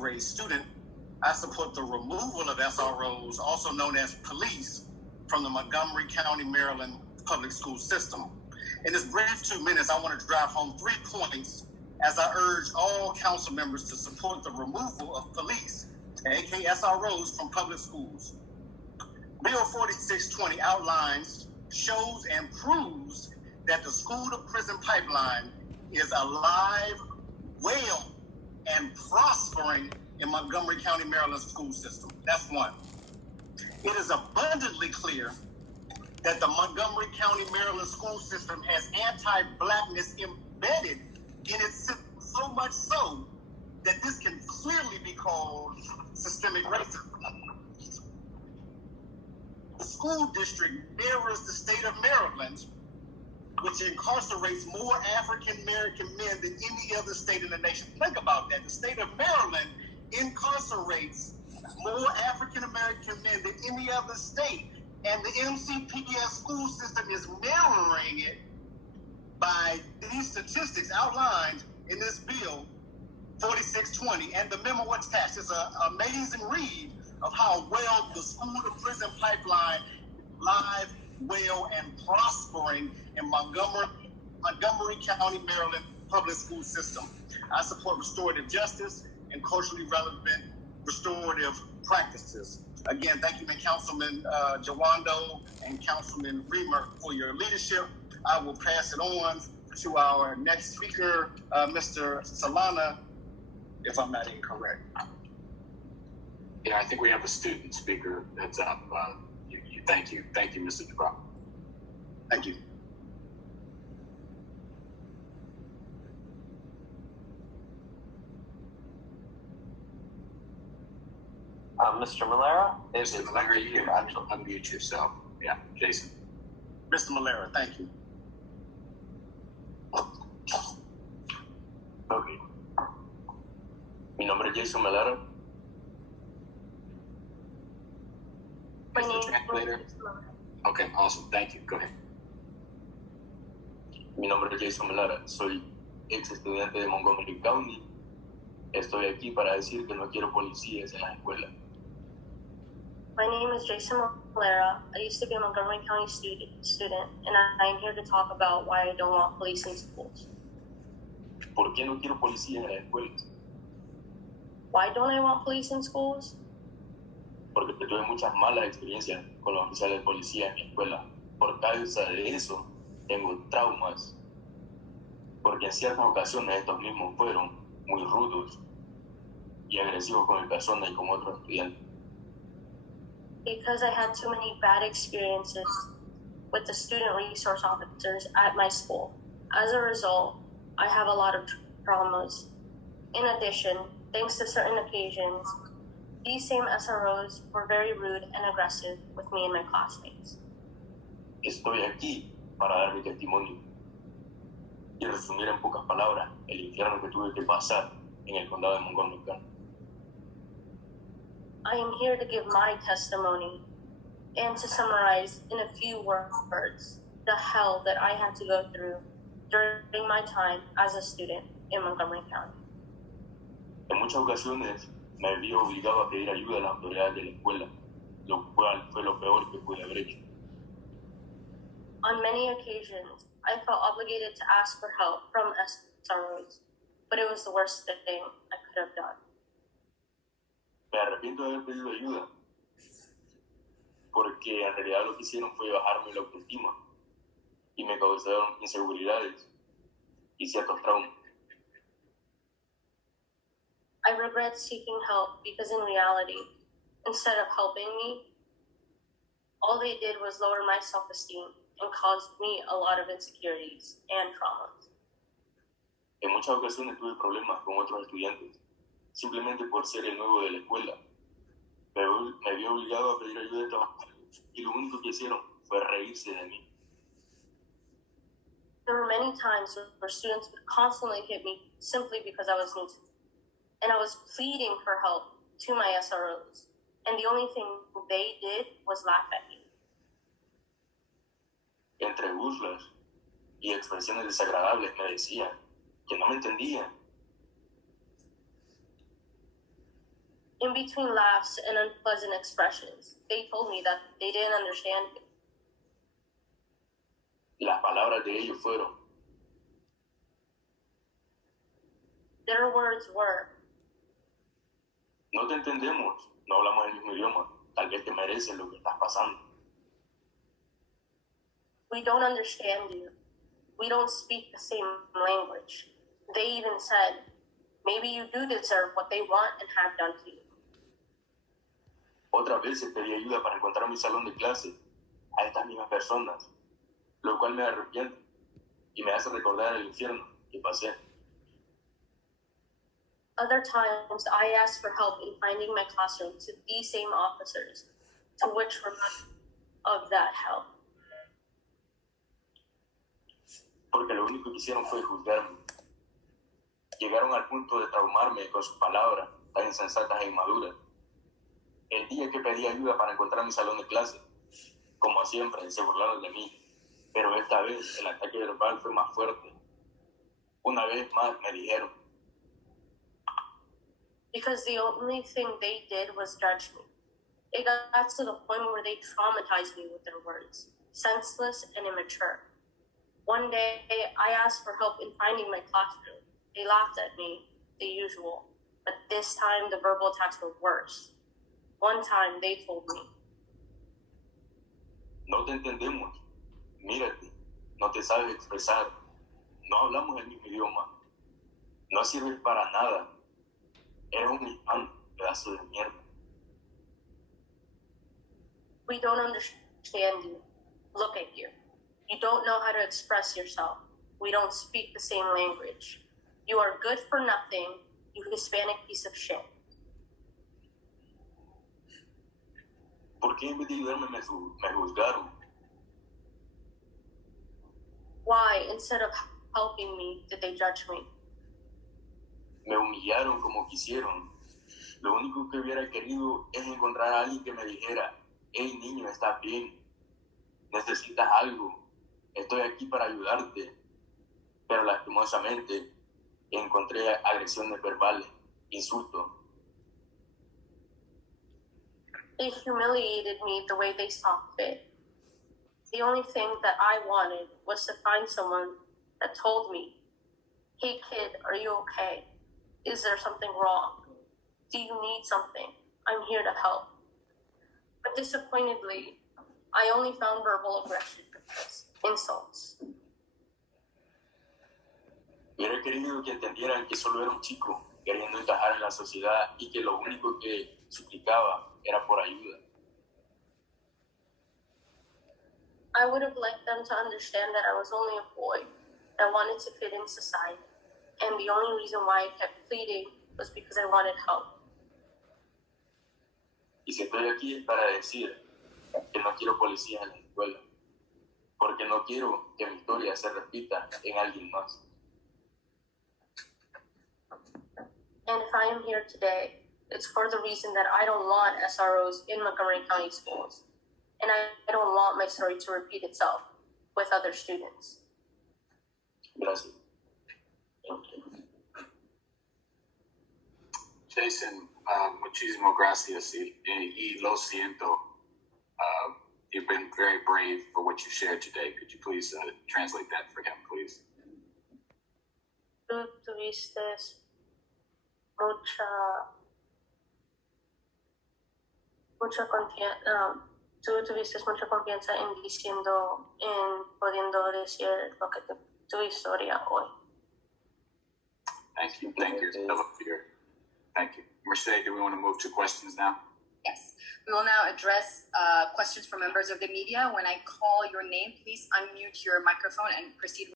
grade student, I support the removal of SROs, also known as police, from the Montgomery County, Maryland public school system. In this brief 2 minutes, I want to drive home 3 points as I urge all council members to support the removal of police, aka SROs, from public schools. Bill 4620 outlines, shows, and proves that the school-to-prison pipeline is alive, well, and prospering in Montgomery County, Maryland school system. That's one. It is abundantly clear that the Montgomery County, Maryland school system has anti-Blackness embedded in its system, so much so that this can clearly be called systemic racism. The school district mirrors the state of Maryland, which incarcerates more African-American men than any other state in the nation. Think about that. The state of Maryland incarcerates more African-American men than any other state. And the MCPS school system is mirroring it by these statistics outlined in this bill 4620. And the memo attached is an amazing read of how well the school-to-prison pipeline live, well, and prospering in Montgomery County, Maryland public school system. I support restorative justice and culturally relevant restorative practices. Again, thank you, Councilman Jawando and Councilman Reamer, for your leadership. I will pass it on to our next speaker, Mr. Solana, if I'm not incorrect. Yeah, I think we have a student speaker that's up. Thank you. Thank you, Mr. DeBrock. Thank you. Mr. Malera? Mr. Malera, you can unmute yourself. Yeah, Jason. Mr. Malera, thank you. Okay. Mi nombre es Jason Malera. Mr. Translator. Okay, awesome. Thank you. Go ahead. Mi nombre es Jason Melara, soy ex estudiante de Montgomery County. Estoy aquí para decir que no quiero policías en la escuela. My name is Jason Malera. I used to be a Montgomery County student, and I'm here to talk about why I don't want police in schools. ¿Por qué no quiero policías en las escuelas? Why don't I want police in schools? Porque tuve muchas malas experiencias con los oficiales de policía en mi escuela. Por causa de eso, tengo traumas. Porque en ciertas ocasiones estos mismos fueron muy rudos y agresivos con el persona y con otros estudiantes. Because I had too many bad experiences with the student resource officers at my school. As a result, I have a lot of traumas. In addition, thanks to certain occasions, these same SROs were very rude and aggressive with me and my classmates. Estoy aquí para dar mi testimonio y resumir en pocas palabras el infierno que tuve que pasar en el condado de Montgomery County. I am here to give my testimony and to summarize in a few words the hell that I had to go through during my time as a student in Montgomery County. En muchas ocasiones me vi obligado a pedir ayuda a las autoridades de la escuela, lo cual fue lo peor que pude haber hecho. On many occasions, I felt obligated to ask for help from SROs, but it was the worst thing I could have done. Me arrepiento de haber pedido ayuda, porque en realidad lo que hicieron fue bajarme la autoestima y me causaron inseguridades y ciertos traumas. I regret seeking help because in reality, instead of helping me, all they did was lower my self-esteem and caused me a lot of insecurities and traumas. En muchas ocasiones tuve problemas con otros estudiantes, simplemente por ser el nuevo de la escuela. Me vi obligado a pedir ayuda de estos y lo único que hicieron fue reírse de mí. There were many times where students would constantly hit me simply because I was new to them. And I was pleading for help to my SROs, and the only thing they did was laugh at me. Entre burlas y expresiones desagradables me decían que no me entendían. In between laughs and unpleasant expressions, they told me that they didn't understand me. Las palabras de ellos fueron: Their words were, no te entendemos, no hablamos el mismo idioma, tal vez te mereces lo que estás pasando. we don't understand you. We don't speak the same language. They even said, maybe you do deserve what they want and have done to you. Otras veces pedí ayuda para encontrar mi salón de clase a estas mismas personas, lo cual me arrepiento y me hace recordar el infierno que pasé. Other times, I asked for help in finding my classroom to these same officers, to which were much of that help. Porque lo único que hicieron fue juzgarme. Llegaron al punto de traumarme con sus palabras tan insensatas e inmaduras. El día que pedí ayuda para encontrar mi salón de clase, como siempre, se burlaron de mí, pero esta vez el ataque verbal fue más fuerte. Una vez más me dijeron: Because the only thing they did was judge me. It got to the point where they traumatized me with their words, senseless and immature. One day, I asked for help in finding my classroom. They laughed at me, the usual, but this time the verbal attacks were worse. One time, they told me, no te entendemos, mírate, no te sabes expresar, no hablamos el mismo idioma, no sirves para nada, eres un hispano, pedazo de mierda. we don't understand you. Look at you. You don't know how to express yourself. We don't speak the same language. You are good for nothing, you Hispanic piece of shit. ¿Por qué en vez de ayudarme me juzgaron? Why, instead of helping me, did they judge me? Me humillaron como quisieron. Lo único que hubiera querido es encontrar a alguien que me dijera: hey niño, estás bien, necesitas algo, estoy aquí para ayudarte. Pero lastimosamente encontré agresiones verbales, insultos. They humiliated me the way they saw fit. The only thing that I wanted was to find someone that told me, hey kid, are you okay? Is there something wrong? Do you need something? I'm here to help. But disappointedly, I only found verbal aggression, insults. Hubiera querido que entendieran que solo era un chico queriendo encajar en la sociedad y que lo único que suplicaba era por ayuda. I would have liked them to understand that I was only a boy that wanted to fit in society, and the only reason why I kept pleading was because I wanted help. Y si estoy aquí es para decir que no quiero policías en la escuela, porque no quiero que mi historia se repita en alguien más. And if I am here today, it's for the reason that I don't want SROs in Montgomery County schools. And I don't want my story to repeat itself with other students. Gracias. Thank you. Jason, muchísimas gracias y lo siento. You've been very brave for what you shared today. Could you please translate that for him, please? Tú tuviste mucha confianza en diciendo, en pudiendo decir lo que tu historia hoy. Thank you. Thank you. Thank you. Mercedes, do we want to move to questions now? Yes. We will now address questions from members of the media. When I call your name, please unmute your microphone and proceed